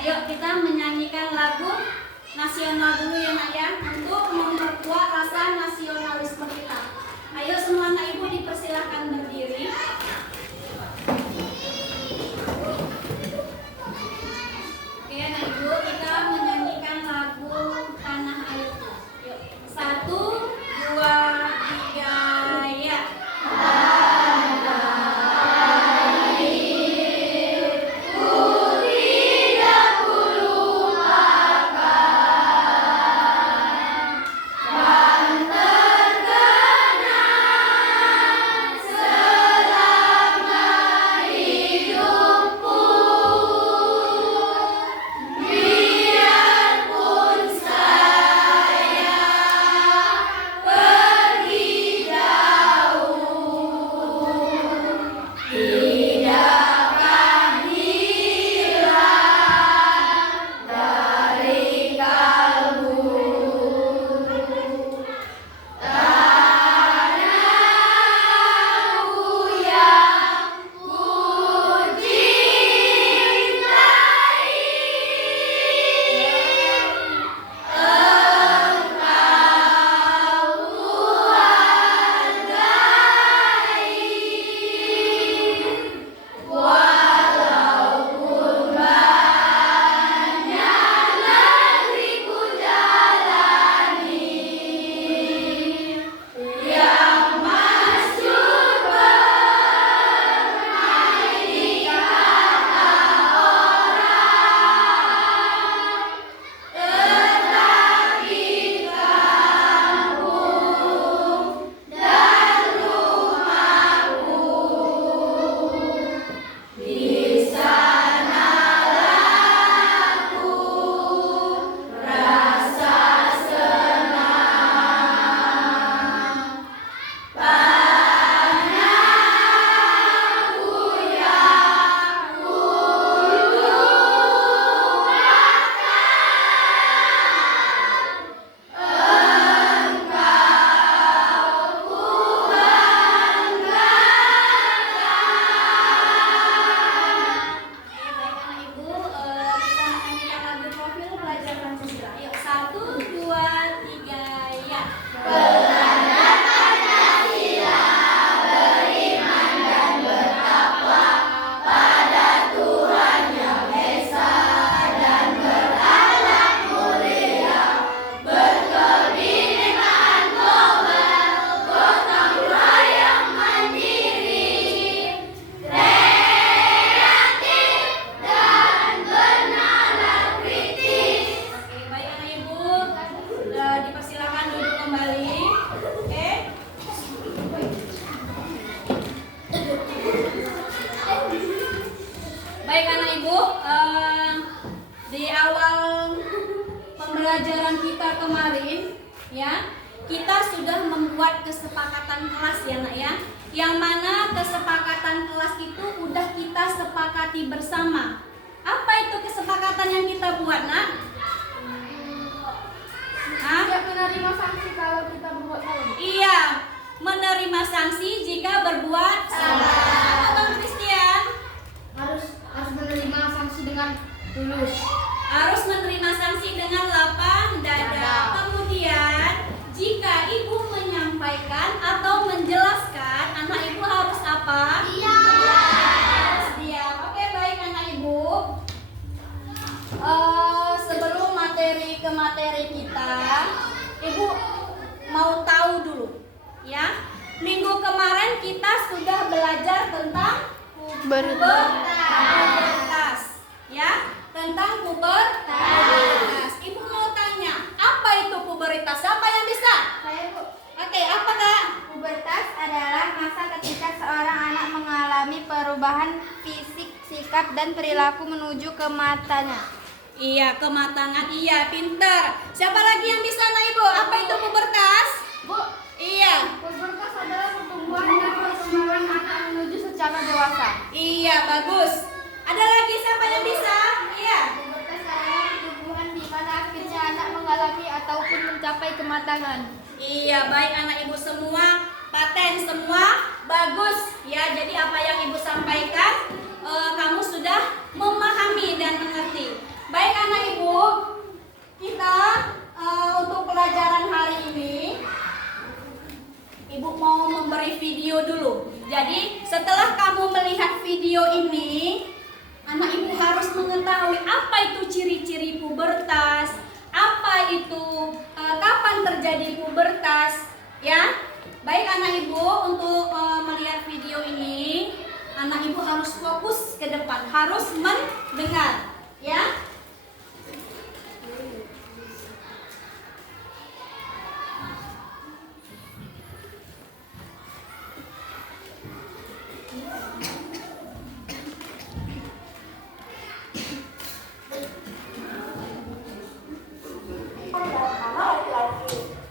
Ayo kita menyanyikan lagu nasional dulu ya Nak ya, untuk memperkuat rasa nasionalisme kita. Ayo semua anak ibu dipersilahkan berdiri. Oke anak ibu, kita menyanyikan lagu Tanah Airku. Yuk, 1, 2, 3, ya. Pembelajaran kita kemarin ya, kita sudah membuat kesepakatan kelas ya Nak ya, yang mana kesepakatan kelas itu udah kita sepakati bersama. Apa itu kesepakatan yang kita buat Nak? Tidak menerima sanksi kalau kita berbuat salah. Iya, menerima sanksi jika berbuat salah. Apa Bang Christian? Harus menerima sanksi dengan tulus. Harus menerima sanksi dengan lapang dada. Kemudian jika ibu menyampaikan atau menjelaskan, anak ibu harus apa? Iya. Siap. Oke, baik anak ibu. Sebelum materi ke materi kita, ibu mau tahu dulu ya. Minggu kemarin kita sudah belajar tentang pubertas ya, tentang pubertas. Ibu mau tanya, apa itu pubertas? Siapa yang bisa? Saya Bu. Oke, apa Kak? Pubertas adalah masa ketika seorang anak mengalami perubahan fisik, sikap, dan perilaku menuju kematangan. Iya, kematangan. Iya, pintar. Siapa lagi yang bisa nah Ibu? Apa itu pubertas? Bu, Iya. pubertas adalah pertumbuhan dan perkembangan anak menuju secara dewasa. Iya, bagus. Ada lagi siapa yang bisa? Iya. Pubertas adalah pertumbuhan di mana akhirnya anak mengalami ataupun mencapai kematangan. Iya, baik anak Ibu semua, paten semua, bagus. Ya, jadi apa yang Ibu sampaikan, kamu sudah memahami dan mengerti. Baik anak ibu, kita untuk pelajaran hari ini, ibu mau memberi video dulu. Jadi setelah kamu melihat video ini, anak ibu harus mengetahui apa itu ciri-ciri pubertas, apa itu kapan terjadi pubertas, ya. Baik anak ibu, untuk melihat video ini, anak ibu harus fokus ke depan, harus mendengar, ya.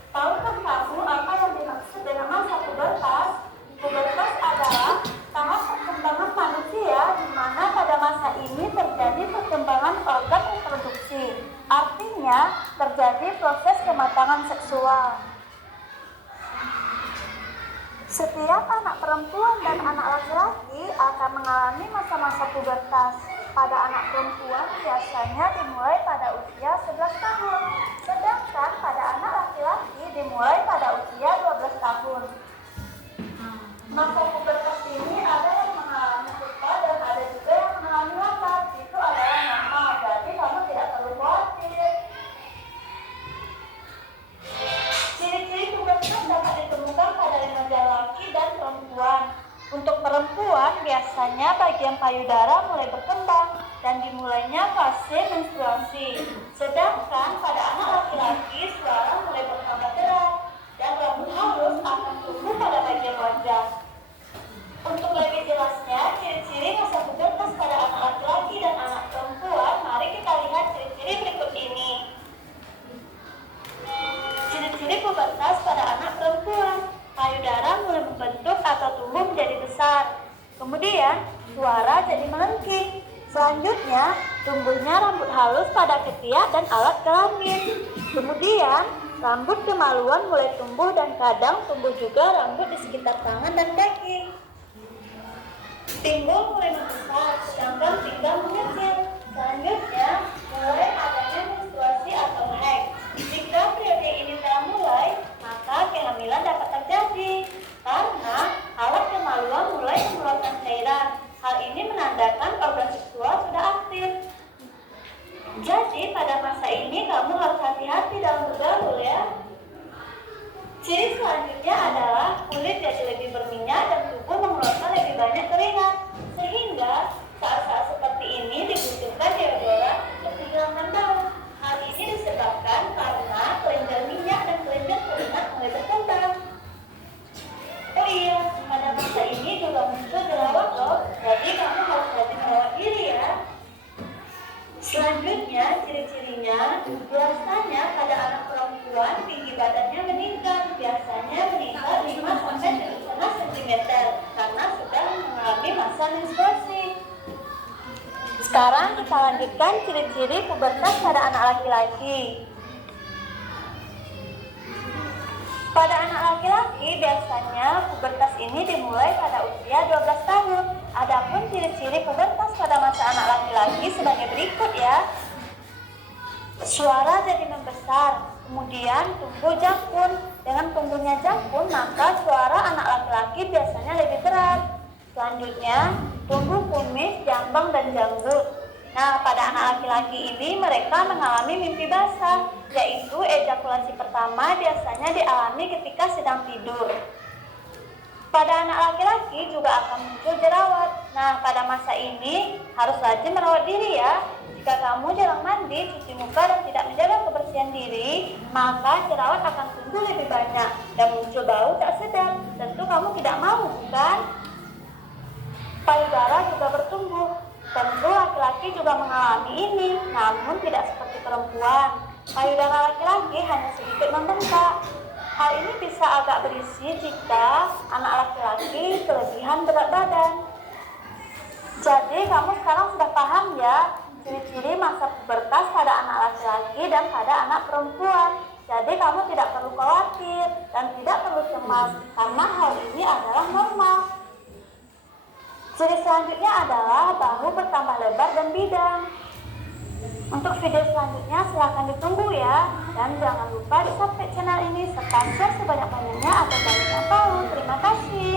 Tahukah kamu apa yang dimaksud dengan masa pubertas? Pubertas adalah tahap perkembangan manusia di mana pada masa ini terjadi perkembangan organ reproduksi. Artinya, terjadi proses kematangan seksual. Setiap anak perempuan dan anak laki-laki akan mengalami masa-masa pubertas. Pada anak perempuan biasanya dimulai pada usia 11 tahun, sedangkan pada anak laki-laki dimulai pada usia 12 tahun. Masa pubertas ini ada yang mengalami lupa dan ada juga yang mengalami lambat. Itu adalah normal, jadi kamu tidak perlu khawatir. Ciri-ciri pubertas dapat ditemukan pada remaja laki dan perempuan. Untuk perempuan, biasanya bagian payudara mulai berkembang dan dimulainya fase menstruasi. Sedangkan pada anak laki-laki, suara mulai bertambah keras dan rambut halus akan tumbuh pada bagian wajah. Untuk lebih jelasnya, ciri-ciri masa pubertas pada anak laki-laki dan anak perempuan, mari kita lihat ciri-ciri berikut ini. Ciri-ciri pubertas pada anak perempuan. Payudara mulai membentuk atau tumbuh menjadi besar. Kemudian, suara jadi melengking. Selanjutnya, tumbuhnya rambut halus pada ketiak dan alat kelamin. Kemudian, rambut kemaluan mulai tumbuh dan kadang tumbuh juga rambut di sekitar tangan dan kaki. Pinggul mulai membesar, sedangkan pinggang mengecil. Selanjutnya, mulai adanya menstruasi atau haid. Jika periode ini telah mulai, maka kehamilan dapat terjadi karena alat kemaluan mulai mengeluarkan cairan. Hal ini menandakan organ seksual sudah aktif. Jadi pada masa ini kamu harus hati-hati dalam bergaul ya. Ciri selanjutnya adalah kulit jadi lebih berminyak dan tubuh mengeluarkan lebih banyak keringat. Sehingga saat-saat seperti ini dibutuhkan deodoran untuk menghilangkan bau. Hal ini disebabkan karena kelenjar minyak dan kelenjar keringat mulai berkembang. Oh iya, pada masa ini juga muncul jerawat loh, jadi kamu harus rajin merawat diri ya. Selanjutnya, ciri-cirinya, biasanya pada anak perempuan tinggi badannya meningkat, biasanya meningkat 5-7,5 cm karena sudah mengalami masa menstruasi. Sekarang kita lanjutkan ciri-ciri pubertas pada anak laki-laki. Pada anak laki-laki biasanya pubertas ini dimulai pada usia 12 tahun. Adapun ciri-ciri pubertas pada masa anak laki-laki sebagai berikut ya. Suara jadi membesar, kemudian tumbuh jangkung. Dengan tumbuhnya jangkung, maka suara anak laki-laki biasanya lebih berat. Selanjutnya, tumbuh kumis, jambang, dan janggut. Nah, pada anak laki-laki ini mereka mengalami mimpi basah, yaitu ejakulasi pertama biasanya dialami ketika sedang tidur. Pada anak laki-laki juga akan muncul jerawat. Nah, pada masa ini harus rajin merawat diri ya. Jika kamu jarang mandi, cuci muka, dan tidak menjaga kebersihan diri, maka jerawat akan tumbuh lebih banyak dan muncul bau tak sedap. Tentu kamu tidak mau, bukan? Payudara juga bertumbuh. Tentu laki-laki juga mengalami ini, namun tidak seperti perempuan. Payudara laki-laki hanya sedikit membengkak. Hal ini bisa agak berisi jika anak laki-laki kelebihan berat badan. Jadi kamu sekarang sudah paham ya ciri-ciri masa pubertas pada anak laki-laki dan pada anak perempuan. Jadi kamu tidak perlu khawatir dan tidak perlu cemas karena hal ini adalah normal. Ciri selanjutnya adalah bahu bertambah lebar dan bidang. Untuk video selanjutnya silahkan ditunggu ya. Dan jangan lupa di subscribe channel ini serta share sebanyak-banyaknya agar banyak yang tahu. Terima kasih.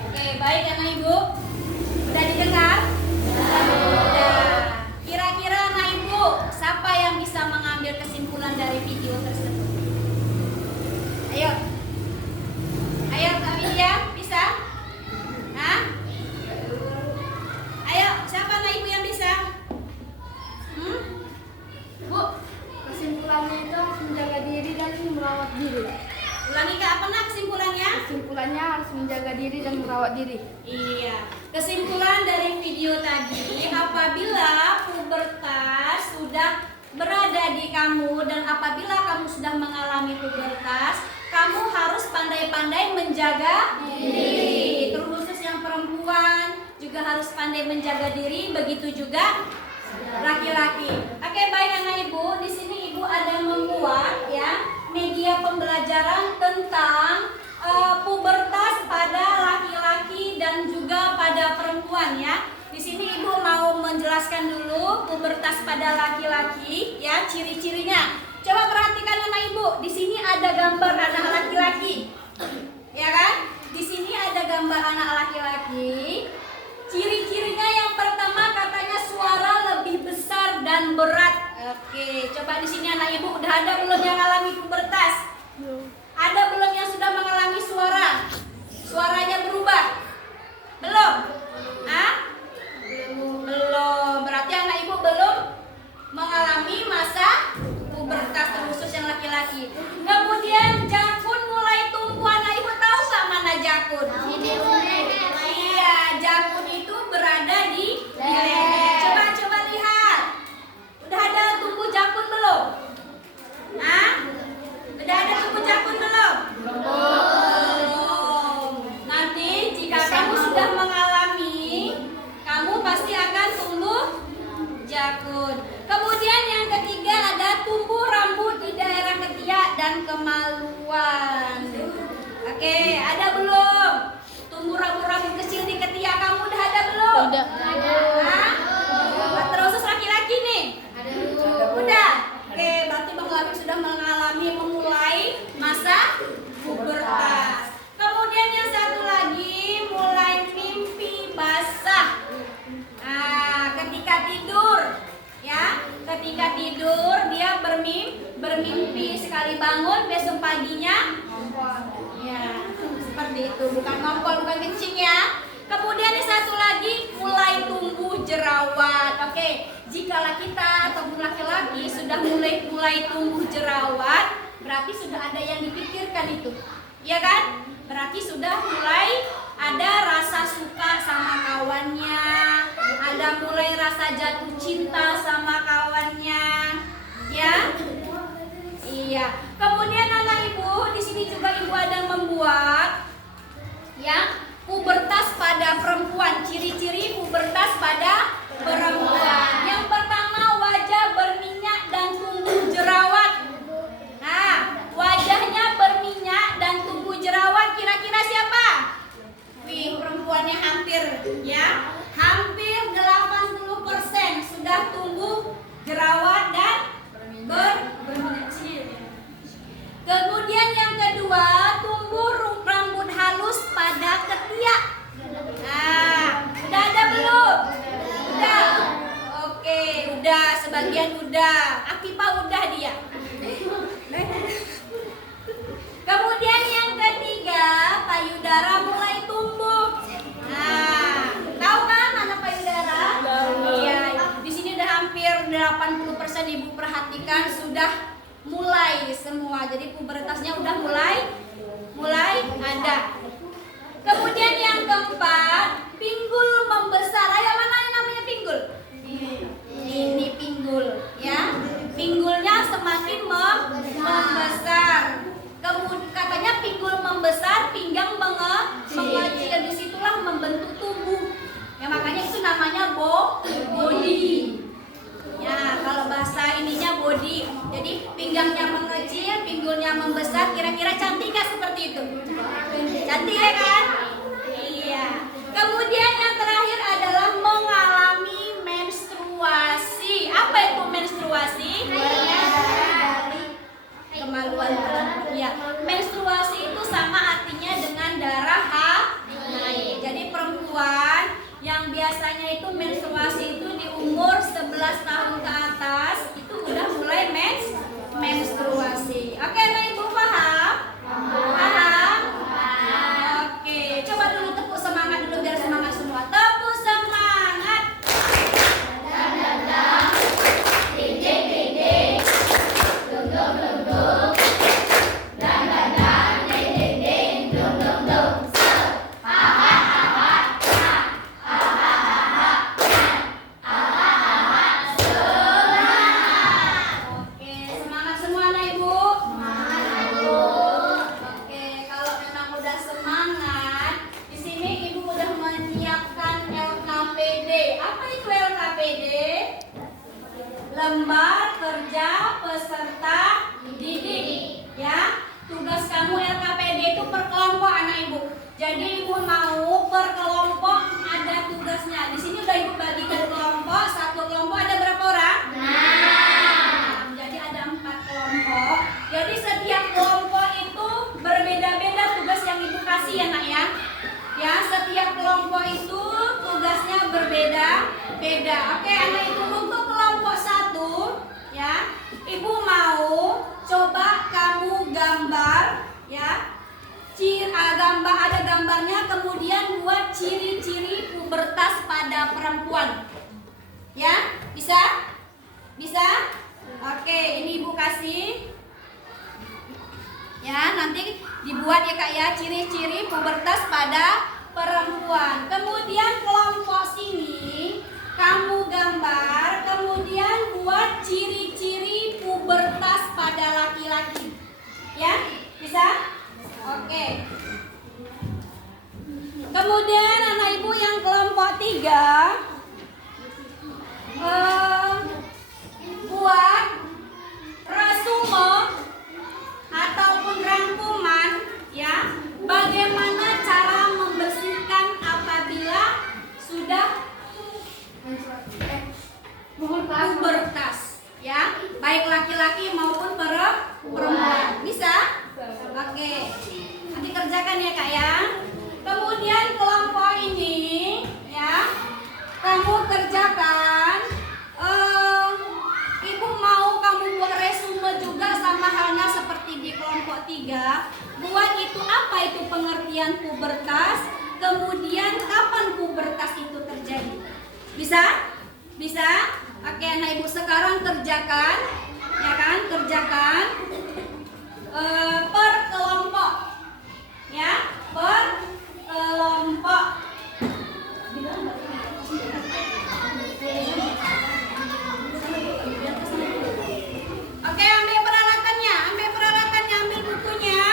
Oke, baik anak ibu. Udah didengar? Udah. Kira-kira anak ibu, siapa yang bisa mengambil kesimpulan dari video tersebut? Ayo. Ayo Kak Widya, bisa? Hah? Ayo, siapa anak ibu yang bisa? Bu, kesimpulannya itu harus menjaga diri dan merawat diri. Ulangi Kak, apa nak kesimpulannya? Kesimpulannya harus menjaga diri dan merawat diri. Iya, kesimpulan dari video tadi, apabila pubertas sudah berada di kamu dan apabila kamu sudah mengalami pubertas, kamu harus pandai-pandai menjaga diri. Terkhusus yang perempuan juga harus pandai menjaga diri, begitu juga laki-laki. Oke, baik anak ibu, di sini ibu ada membuat ya media pembelajaran tentang pubertas pada laki-laki dan juga pada perempuan ya. Di sini ibu mau menjelaskan dulu pubertas pada laki-laki ya, ciri-cirinya. Coba perhatikan anak ibu, di sini ada gambar anak laki-laki, ya kan? Di sini ada gambar anak laki-laki. Ciri-cirinya yang pertama katanya suara lebih besar dan berat. Oke, coba di sini anak ibu udah ada belum yang alami pubertas? Ada belum yang sudah mengalami suara? Suaranya berubah? Belum? Hah? Belum. Berarti anak ibu belum mengalami masa pubertas, terkhusus yang laki-laki. Kemudian jakun mulai tumbuh. Anak ibu tahu nggak mana jakun? Iya, jakun itu berada di leher. Coba lihat. Udah ada tumbuh jakun belum? Hah? Udah ada tumbuh jakun belum? Belum. Nanti jika kamu sudah mengalami, kamu pasti akan tumbuh jakun. Kemudian yang ketiga ada tumbuh rambut di daerah ketiak dan kemaluan. Oke, ada belum? Tumbuh rambut-rambut kecil di ketiak kamu udah ada belum? Udah. Hah? Terus laki-laki nih? Udah. Oke, berarti Bang Lamin sudah memulai masa pubertas. Kemudian yang satu lagi mulai mimpi basah. Nah, ketika tidur ya, ketika tidur dia bermimpi sekali bangun besok paginya ya seperti itu, bukan ngompol, bukan kencing ya. Kemudian yang satu lagi mulai tumbuh jerawat. Oke, jikalau kita ataupun laki-laki sudah mulai tumbuh jerawat, berarti sudah ada yang dipikirkan itu, ya kan? Berarti sudah mulai ada rasa suka sama kawannya, ada mulai rasa jatuh cinta sama kawannya, ya? Iya. Kemudian anak ibu, di sini juga ibu ada membuat, ya, pubertas pada perempuan. Ciri-ciri pubertas pada perempuan. Yang pertama wajah berminyak dan tumbuh jerawat. Nah, wajahnya berminyak dan tumbuh jerawat. Kira-kira siapa? Wih, perempuannya hampir 80% sudah tumbuh jerawat dan berminyak. Kemudian yang kedua, tumbuh rambut halus pada ketiak. Nah, udah ada belum? Udah. Oke, udah, sebagian udah. Akifah udah dia. Kemudian yang ketiga, payudara mulai tumbuh. Nah, tahu kan mana payudara? Iya, di sini udah hampir 80% ibu perhatikan sudah mulai semua. Jadi pubertasnya udah mulai ada. Kemudian yang keempat, pinggul membesar. Ayo, mana yang namanya pinggul? Ini pinggul, ya. Pinggulnya semakin membesar. Kemudian katanya pinggul membesar, pinggang mengecil. Disitulah membentuk tubuh. Ya makanya itu namanya body. Ya, kalau bahasa ininya body. Jadi pinggangnya mengecil, pinggulnya membesar. Kira-kira cantik gak seperti itu? Cantik ya kan? Iya. menstruasi itu di umur 11 tahun ke atas itu udah mulai menstruasi. Oke, anak ibu paham? Paham? Oke, coba dulu tepuk semangat dulu biar semangat semua. Tepuk semangat. Oke, semangat semua anak ibu. Oke, kalau memang udah semangat, di sini ibu udah menyiapkan LKPD. Apa itu LKPD? Lembar kerja peserta didik. Ya, tugas kamu LKPD itu per kelompok anak ibu. Jadi ibu mau per kelompok ada tugasnya. Di sini udah ibu bagikan kelompok. Satu kelompok ada berapa orang? Jadi ada 4 kelompok. Jadi setiap kelompok itu berbeda-beda tugas yang ibu kasih ya nak ya. Ya, setiap kelompok itu tugasnya berbeda-beda. Oke, anak ibu untuk kelompok 1 ya, ibu mau coba kamu gambar ya. Ada gambarnya, kemudian buat ciri-ciri pubertas pada perempuan. Ya, bisa? Bisa? Oke, ini ibu kasih. Ya, nanti dibuat ya kak ya, ciri-ciri pubertas pada perempuan. Kemudian kelompok sini kamu gambar, kemudian buat ciri-ciri pubertas pada laki-laki. Ya, bisa? Oke. Kemudian anak ibu yang kelompok 3 buat resume ataupun rangkuman ya, bagaimana cara membersihkan apabila sudah pubertas ya, baik laki-laki maupun perempuan. Bisa? Oke, nanti kerjakan ya kak ya. Kemudian kelompok ini ya, kamu kerjakan. Ibu mau kamu buat resume juga sama halnya seperti di kelompok 3. Buat itu apa itu pengertian pubertas, kemudian kapan pubertas itu terjadi. Bisa? Bisa? Oke anak ibu sekarang kerjakan, ya kan? Kerjakan per kelompok, ya, per kelompok. Oke, ambil peralatannya, ambil bukunya,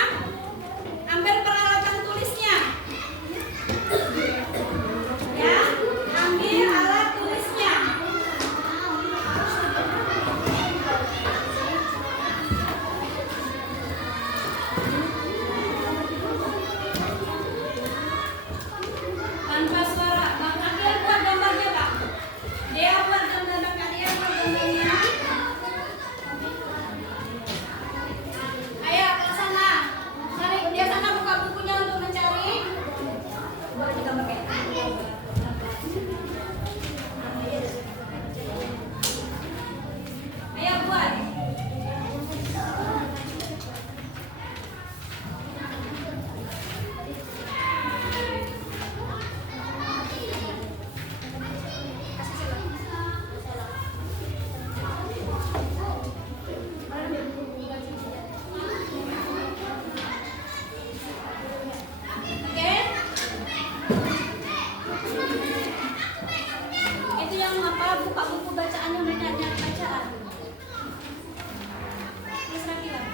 ambil peralatan tulisnya. Ya, ambil alat tulisnya. Tanpa suara, Bang Adil buat gambarnya, Pak. Dia buat gambar, Kak Dia buat gambarnya. Ayo ke sana. Cari dia sana, buka bukunya untuk mencari. Buat gambar kayak ayo buat. Oke. Itu yang apa? Buka buku bacaannya, mereka nyari bacaan. Terus lagi lah.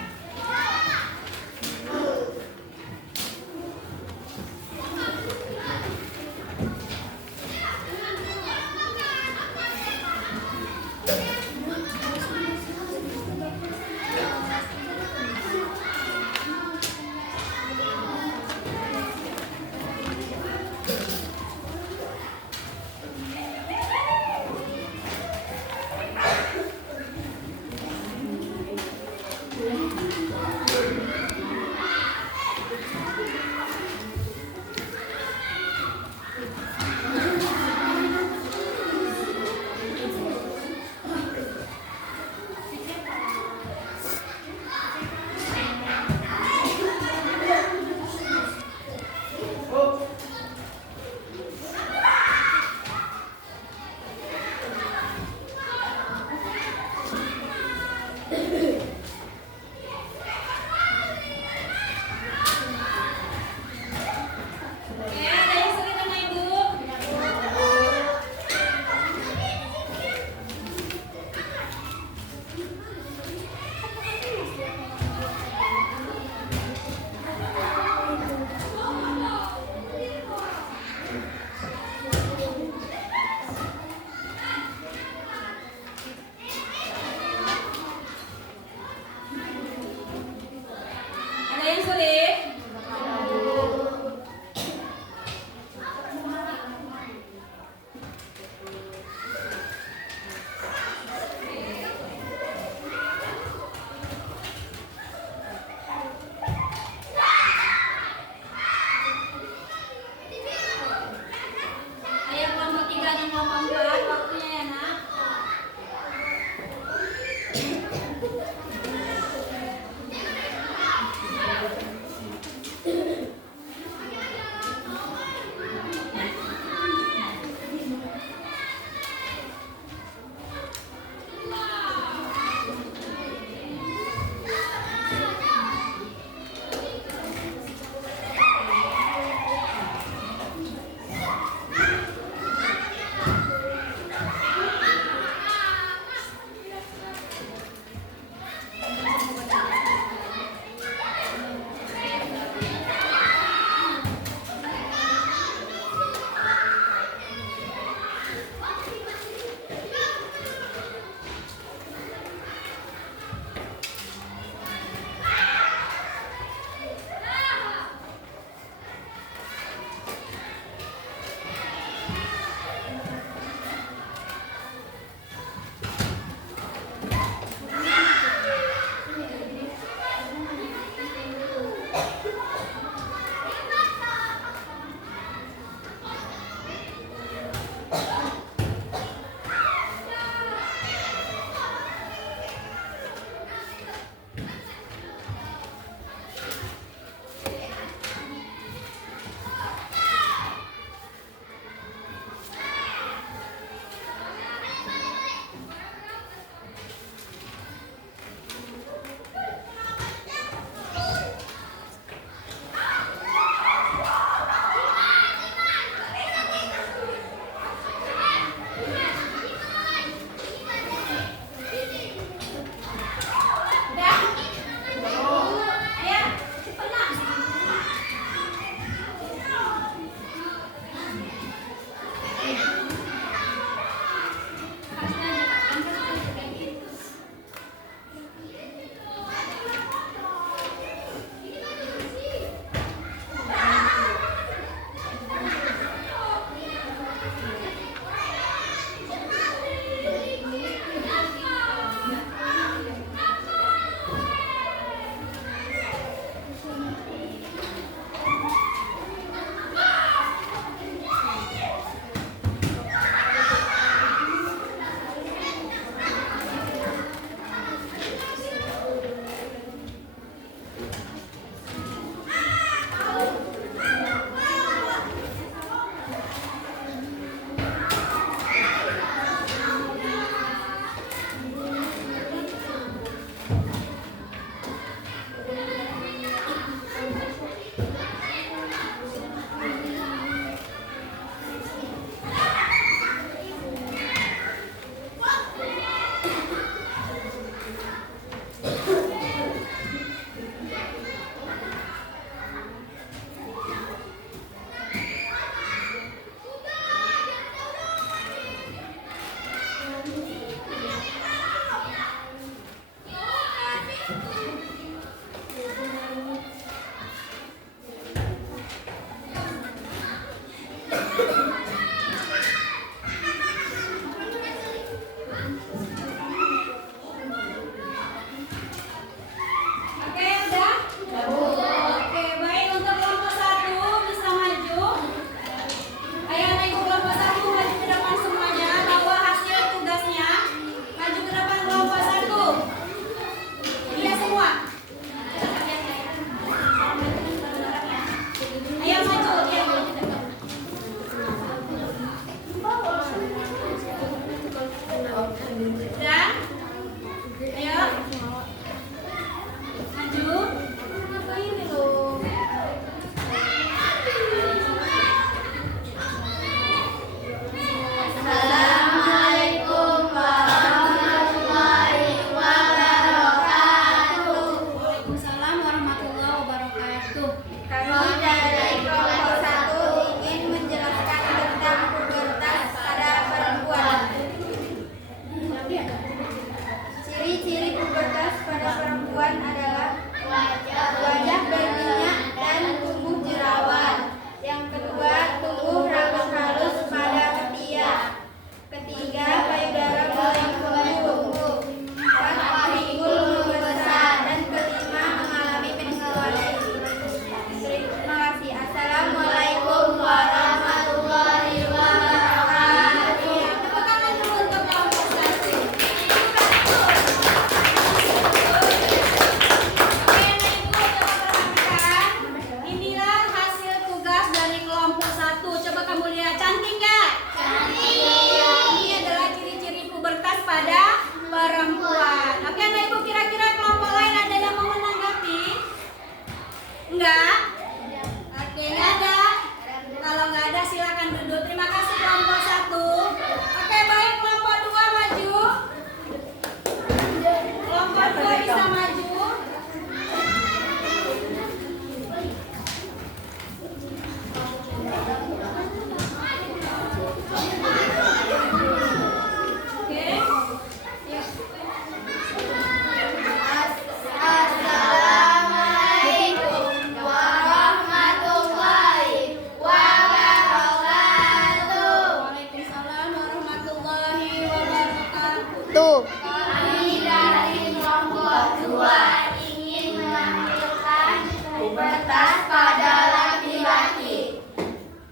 Kami dari kelompok 2 ingin menampilkan pubertas pada laki-laki.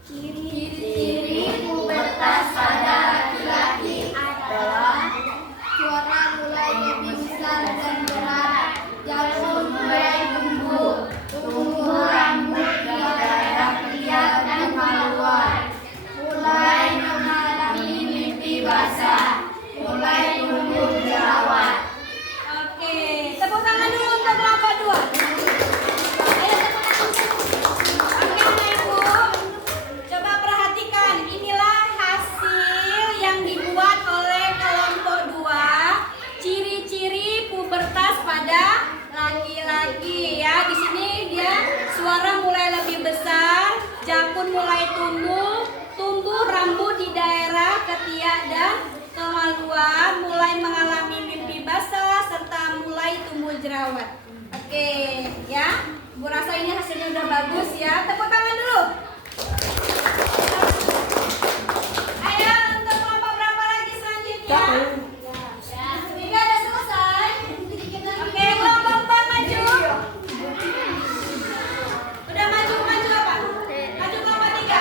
Ciri-ciri pubertas pada laki-laki adalah suara mulai lebih besar dan berat, jantung mulai tumbuh rambut di daerah ketiak dan kemaluan, mulai mengalami mimpi basah, mulai tumbuh jerawat. Oke, tepuk tangan dulu untuk kelompok 2. Ayo tepuk tangan. Oke, Anak Ibu. Coba perhatikan, inilah hasil yang dibuat oleh kelompok 2. Ciri-ciri pubertas pada laki-laki ya. Di sini dia suara mulai lebih besar, jakun mulai tumbuh rambut di daerah ketiak dan kemaluan, mulai mengalami mimpi basah serta mulai tumbuh jerawat. Oke, ya. Bu rasa ini hasilnya udah bagus ya. Tepuk tangan dulu. Ayo untuk kelompok berapa lagi selanjutnya? Tiga udah selesai. Oke, kelompok 4 maju. Udah maju apa? Maju kelompok 3.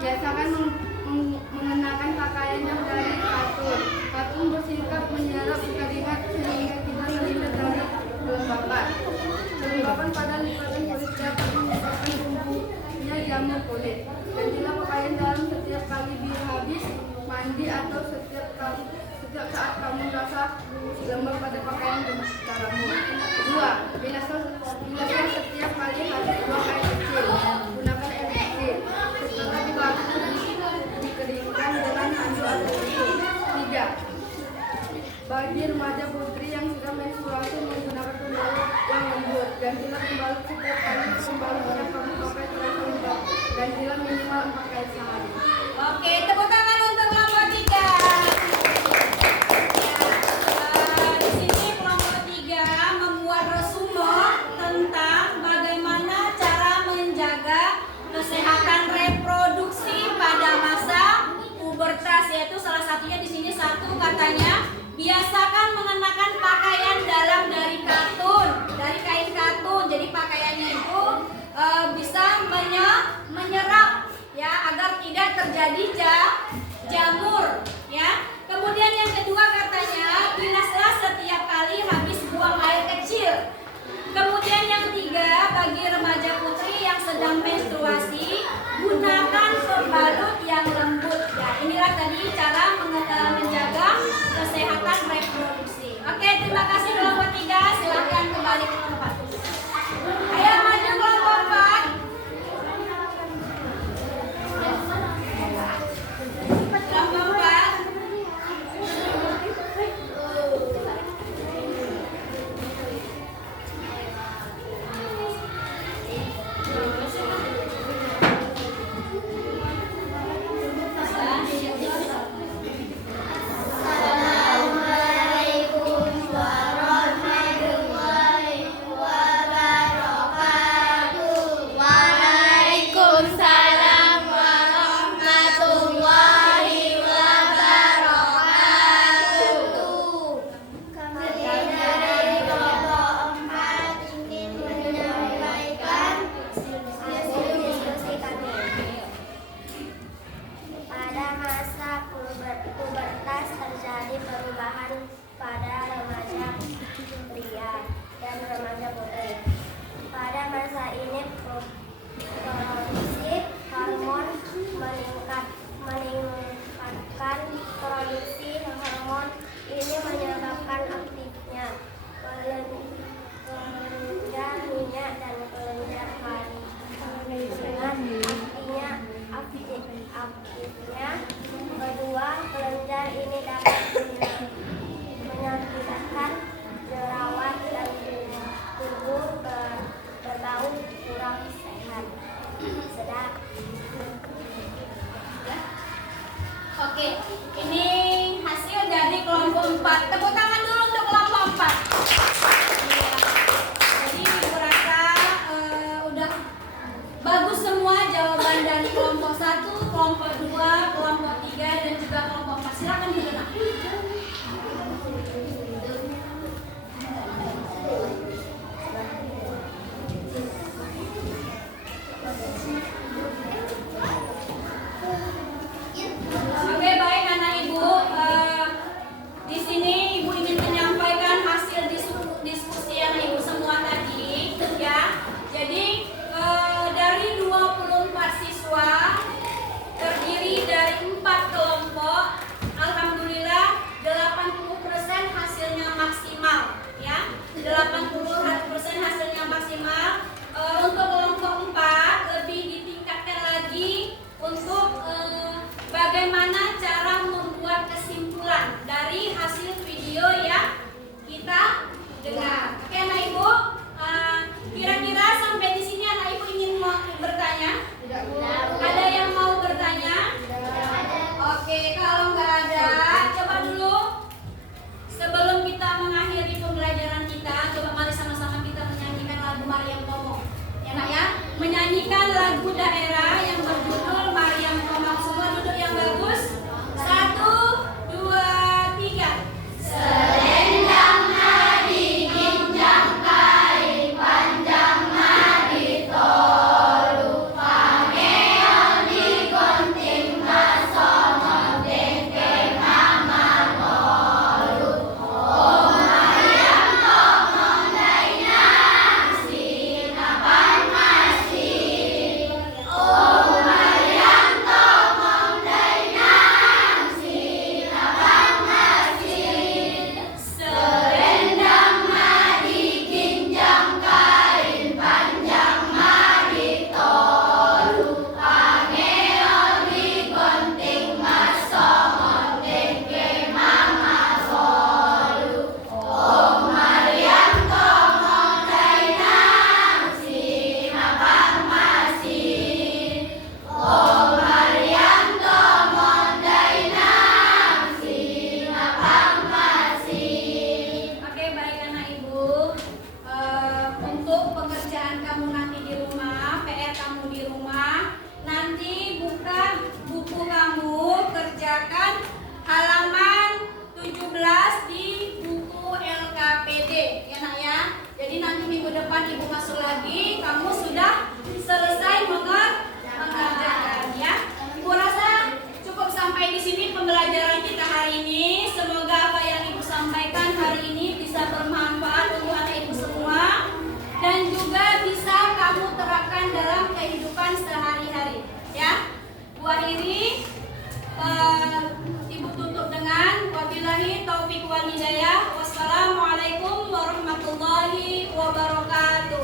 Biasakan mengenakan pakaian yang dari katun. Katun bersikap menyerap keringat sehingga tidak terhindar dari kelembapan. Kelembapan pada lipatan kulit dapat menyebabkan tumbuhnya jamur kulit. Gantilah pakaian dalam setiap kali habis mandi atau setiap saat kamu merasa lembab pada pakaian dalammu. 2. Bilaslah setiap kali habis buang air kecil. Gunakan air kecil. Setelah dibasuh dikeringkan dengan handuk atau tisu. 3. Bagi remaja putri yang sudah menstruasi menggunakan pembalut yang lembut. Gantilah pembalut setiap kali pembalutnya kamu pakai terasa lembab. Gantilah minimal 4 kali sehari. Oke, tepuk tangan untuk kelompok 3. Di sini kelompok 3 membuat resume tentang bagaimana cara menjaga kesehatan reproduksi pada masa pubertas, yaitu salah satunya di sini satu katanya biasakan mengenakan pakaian dalam dari kain katun. Jadi pakaiannya itu bisa menyerap ya agar tidak terjadi jamur ya. Kemudian yang kedua katanya bilaslah setiap kali habis buang air kecil. Kemudian yang ketiga, bagi remaja putri yang sedang menstruasi, gunakan pembalut yang lembut. Ya, inilah tadi cara menjaga kesehatan reproduksi. Oke, terima kasih kelompok 3. Silakan kembali ke tempat. Ayo maju kelompok 4. Kelompok 4. Assalamualaikum warahmatullahi sehat. Sedap. Ya. Oke, ini hasil dari kelompok 4. Tepuk tangan dulu untuk kelompok 4. Iya. Jadi Ibu rasa udah bagus semua jawaban dari kelompok 1, kelompok 2, kelompok 3 dan juga kelompok 4. Silakan duduk. Oke, baik anak Ibu. Di sini Ibu ingin menyampaikan hasil diskusi yang Ibu semua tadi, ya. Jadi dari 24 siswa terdiri dari 4 kelompok. Alhamdulillah 80% hasilnya maksimal, ya. 80% hasilnya maksimal. Untuk kelompok 4 lebih ditingkatkan lagi untuk bagaimana cara membuat kesimpulan dari hasil video yang kita dengar. Oke anak Ibu, kira-kira sampai di sini anak Ibu ingin mau bertanya? Tidak, Bu. Ada yang mau bertanya? Oke, kalau nggak ada, coba dulu sebelum kita mengakhiri pembelajaran kita, coba mari sama-sama kita menyanyikan lagu Mariam Tomo. Ya nak ya, menyanyikan lagu daerah yang berjudul Mariam Tomo. Semua duduk yang bagus. 1, 2, 3. Selendang nadi ginjang kain panjang nadi tolu pangeon di gonting masomon dengkeng mama tolu. Oh Mariam tomong dainang sinapan masih. Oh Mariam tomong dainang sinapan masih. Selendang nadi ginjang kain panjang mari tolu pangeon di gonting masomon dengkeng mama tolu. Oh Mariam tomong dainang sinapan masih. Oh Mariam tomong dainang sinapan masih. Oke, baik anak Ibu. Untuk pekerjaan kamu nanti di rumah, PR kamu di rumah, nanti buka buku kamu, kerjakan halaman 17 di buku LKPD, ya nak ya. Jadi nanti minggu depan Ibu masuk lagi, kamu sudah selesai mengerjakan ya. Ibu rasa cukup sampai di sini pembelajaran kita hari ini. Semoga apa yang Ibu sampaikan hari ini bisa bermanfaat untuk anak Ibu semua dan juga bisa kamu terapkan dalam kehidupan sehari-hari ya. Bu akhiri, Ibu tutup dengan wabillahi taufik wal hidayah. Wassalamualaikum warahmatullahi wabarakatuh.